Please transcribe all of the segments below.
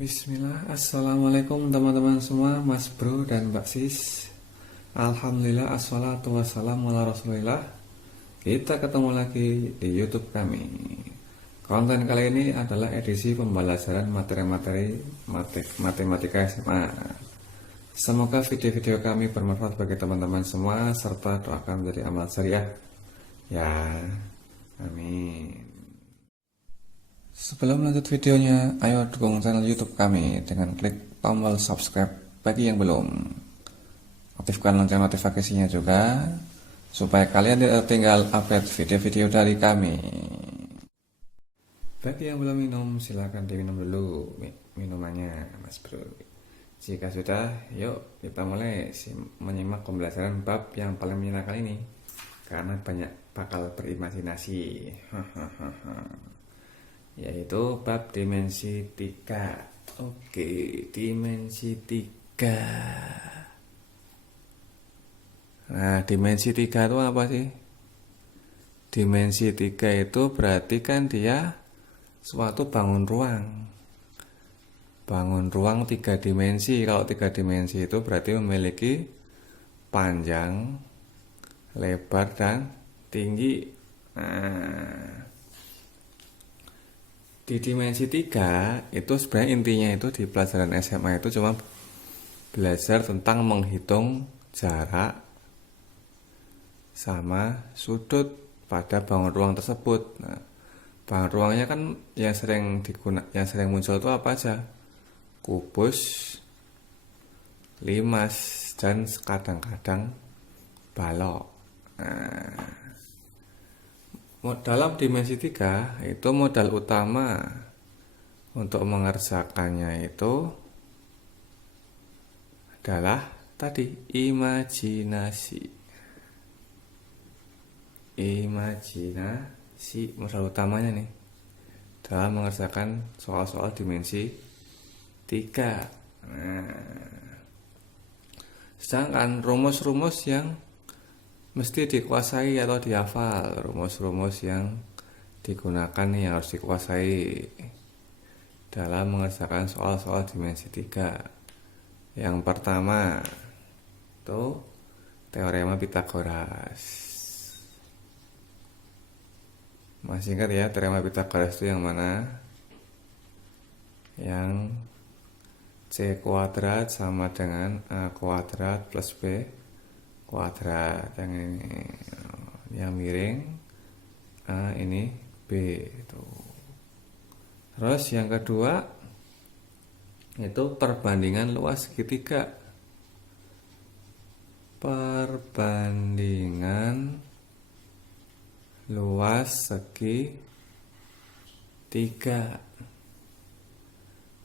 Bismillah, Assalamualaikum teman-teman semua, Mas Bro dan Mbak Sis. Alhamdulillah, assalatu wassalamu ala rasulillah. Kita ketemu lagi di YouTube kami. Konten kali ini adalah edisi pembelajaran materi-materi matematika SMA. Semoga video-video kami bermanfaat bagi teman-teman semua, serta doakan menjadi amal syariah. Ya, amin. Sebelum lanjut videonya, ayo dukung channel YouTube kami dengan klik tombol subscribe bagi yang belum. Aktifkan lonceng notifikasinya juga, supaya kalian tidak tertinggal update video-video dari kami. Bagi yang belum minum, silahkan diminum dulu minumannya, Mas Bro. Jika sudah, yuk kita mulai menyimak pembelajaran bab yang paling menyenangkan ini, karena banyak bakal berimajinasi. Yaitu bab dimensi 3. Oke, dimensi 3. Nah, dimensi 3 itu apa sih? Dimensi 3 itu berarti kan dia suatu bangun ruang. Bangun ruang 3 dimensi. Kalau 3 dimensi itu berarti memiliki panjang, lebar, dan tinggi. Nah, di dimensi 3 itu sebenarnya intinya itu di pelajaran SMA itu cuma belajar tentang menghitung jarak sama sudut pada bangun ruang tersebut. Nah, bangun ruangnya kan yang sering muncul itu apa aja? Kubus, limas, dan kadang-kadang balok. Nah, dalam dimensi 3 itu modal utama untuk mengerjakannya itu adalah tadi imajinasi. Imajinasi modal utamanya nih dalam mengerjakan soal-soal dimensi 3. Sedangkan rumus-rumus yang mesti dikuasai atau dihafal, rumus-rumus yang digunakan nih yang harus dikuasai dalam mengerjakan soal-soal dimensi 3. Yang pertama itu teorema Pitagoras. Masih ingat ya teorema Pitagoras itu yang mana? Yang C kuadrat sama dengan A kuadrat plus B kuadrat. Yang ini yang miring, A ini B itu. Terus yang kedua itu perbandingan luas segitiga. Perbandingan luas segitiga.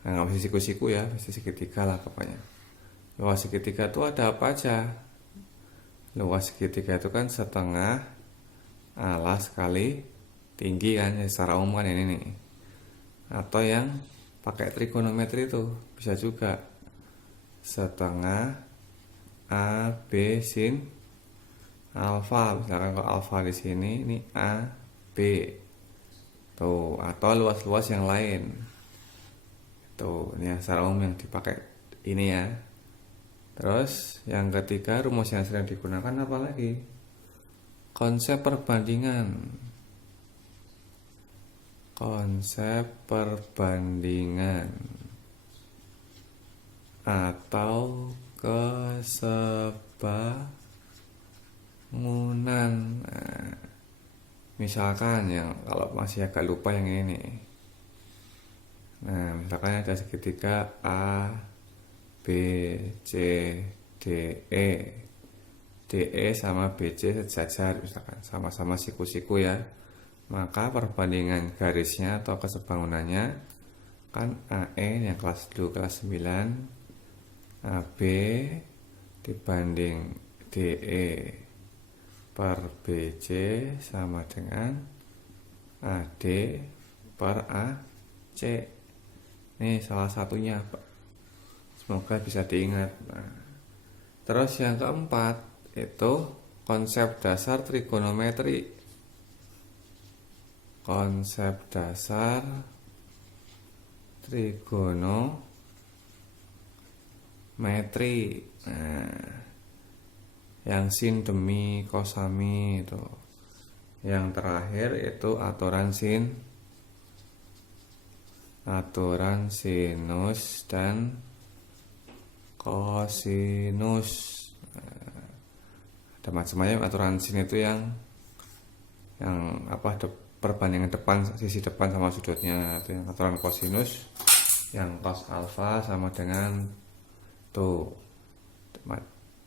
Nah, nggak mesti siku-siku ya, mesti segitiga lah pokoknya. Luas segitiga itu ada apa aja? Luas segitiga itu kan setengah alas kali tinggi kan, ya, secara umum kan ini nih. Atau yang pakai trigonometri itu bisa juga setengah A B sin alfa. Misalkan kalau alfa di sini ini A B tuh, atau luas-luas yang lain tuh, ini yang secara umum yang dipakai ini ya. Terus yang ketiga rumus yang sering digunakan apa lagi? Konsep perbandingan. Konsep perbandingan atau kesebangunan. Nah, misalkan yang kalau masih agak lupa yang ini nih. Nah, misalkan ada segitiga A B C D E. DE sama BC sejajar, misalkan sama-sama siku-siku ya. Maka perbandingan garisnya atau kesebangunannya kan AE yang kelas 2 kelas 9 AB dibanding DE per BC sama dengan AD per AC. Ini salah satunya, semoga bisa diingat. Nah, terus yang keempat itu konsep dasar trigonometri. Konsep dasar trigonometri. Nah, yang sin, demi, kosami itu. Yang terakhir itu aturan sinus dan kosinus. Ada macam-macam aturan sin itu yang perbandingan depan, sisi depan sama sudutnya. Itu yang aturan kosinus, yang cos alfa sama dengan tuh,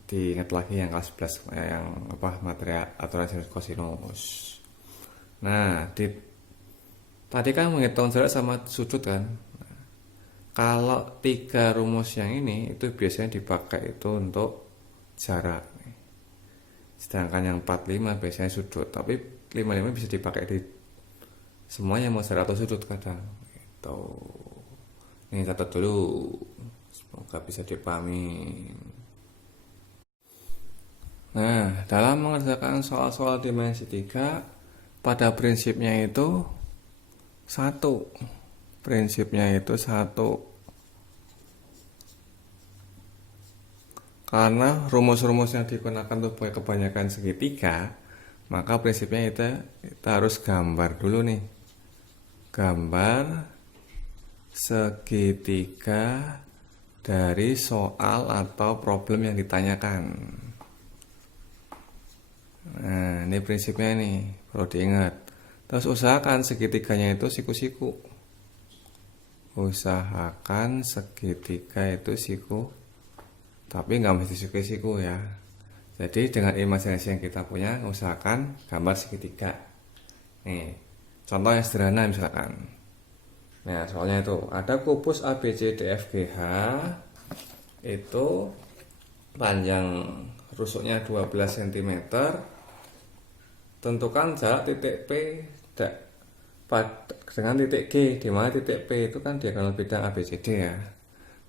diingat lagi yang kelas 11 yang materi aturan sinus kosinus. Nah, tadi kan menghitung jarak sama sudut kan. Kalau 3 rumus yang ini itu biasanya dipakai itu untuk jarak. Sedangkan yang 45 biasanya sudut, tapi 55 bisa dipakai di semuanya, mau jarak atau sudut kadang. Gitu. Ini catat dulu. Semoga bisa dipahami. Nah, dalam mengerjakan soal-soal dimensi 3, pada prinsipnya itu satu. Karena rumus-rumus yang digunakan untuk kebanyakan segitiga, maka prinsipnya kita harus gambar dulu nih. Gambar segitiga dari soal atau problem yang ditanyakan. Nah, ini prinsipnya nih, perlu diingat. Terus usahakan segitiganya itu siku-siku. Usahakan segitiga itu siku, tapi nggak mesti siku-siku ya. Jadi dengan imajinasi yang kita punya, usahakan gambar segitiga. Nih, contoh yang sederhana misalkan. Nah, soalnya itu ada kubus ABCDFGH, itu panjang rusuknya 12 cm. Tentukan jarak titik P dengan titik G, di mana titik P itu kan diagonal bidang ABCD ya.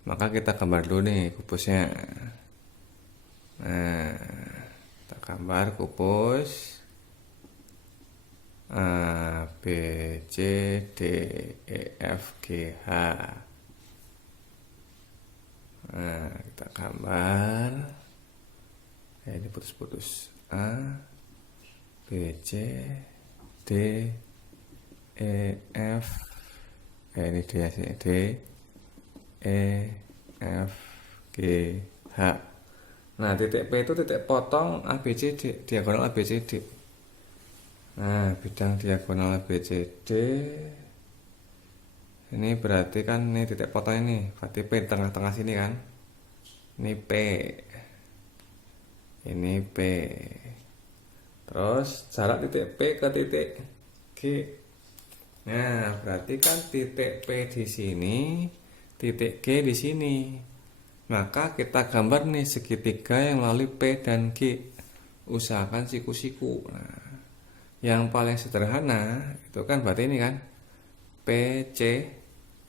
Maka kita gambar dulu nih kubusnya. Nah, kita gambar kubus A, B, C, D, E, F, G, H. Nah, kita gambar. Ini putus-putus. A, B, C, D, E, F. Ini D, D, E, F, G, H. Nah, titik P itu titik potong ABCD, diagonal ABCD. Nah, bidang diagonal ABCD ini berarti kan ini titik potong ini, berarti P di tengah-tengah sini kan. Ini P. Ini P. Terus jarak titik P ke titik G. Nah, berarti kan titik P di sini, titik G di sini. Maka kita gambar nih segitiga yang melalui P dan G. Usahakan siku-siku. Nah, yang paling sederhana itu kan berarti ini kan PC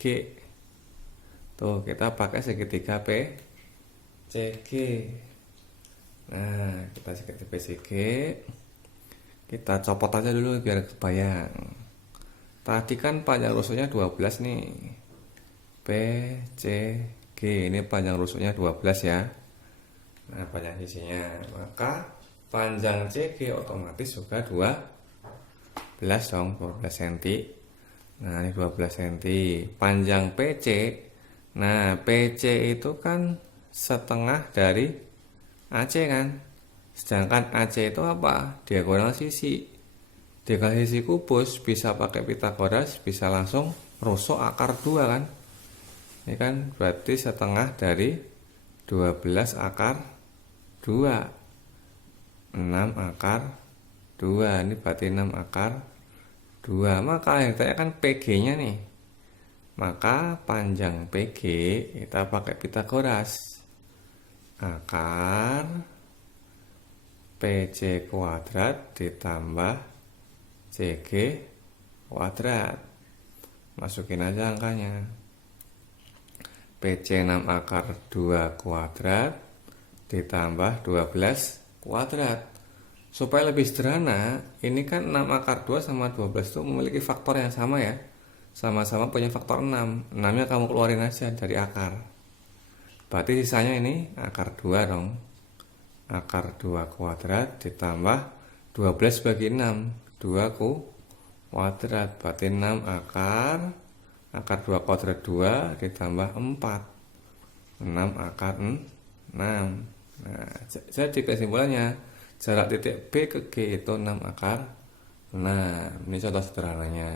G. Tuh, kita pakai segitiga PCG. Nah, kita segitiga PCG. Kita copot aja dulu biar kebayang. Tadi kan panjang rusuknya 12 nih. PCG ini panjang rusuknya 12 ya. Nah, panjang sisinya. Maka panjang CG otomatis juga 12 dong, 12 cm. Nah, ini 12 cm. Panjang PC. Nah, PC itu kan setengah dari AC kan. Sedangkan AC itu apa? Diagonal sisi. Diagonal sisi kubus bisa pakai Pitagoras, bisa langsung rusuk akar 2 kan. Ini kan berarti setengah dari 12 akar 2. 6 akar 2. Ini berarti 6 akar 2. Maka yang ditanya kan PG-nya nih. Maka panjang PG kita pakai Pitagoras. Akar PC kuadrat ditambah CG kuadrat. Masukin aja angkanya. PC 6 akar 2 kuadrat ditambah 12 kuadrat. Supaya lebih sederhana, ini kan 6 akar 2 sama 12 itu memiliki faktor yang sama ya. sama-sama punya faktor 6. 6-nya kamu keluarin aja dari akar. Berarti sisanya ini akar 2 dong. Akar 2 kuadrat ditambah 12 bagi 6. 2 kuadrat. Berarti 6 akar 2 kuadrat 2 ditambah 4. 6 akar 6. Nah, jadi kesimpulannya jarak titik B ke G itu 6 akar 6. Ini contoh sederhananya.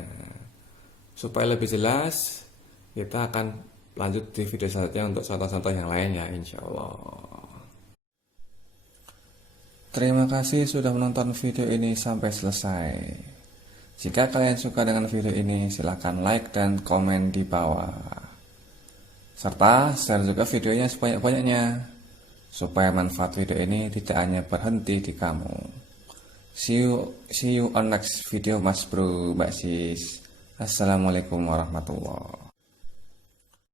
Supaya lebih jelas, kita akan lanjut di video selanjutnya untuk contoh-contoh yang lain ya, insya Allah. Terima kasih sudah menonton video ini sampai selesai. Jika kalian suka dengan video ini, silahkan like dan komen di bawah. Serta share juga videonya sebanyak-banyaknya, supaya manfaat video ini tidak hanya berhenti di kamu. See you on next video, Mas Bro, Mbak Sis. Assalamualaikum warahmatullahi wabarakatuh.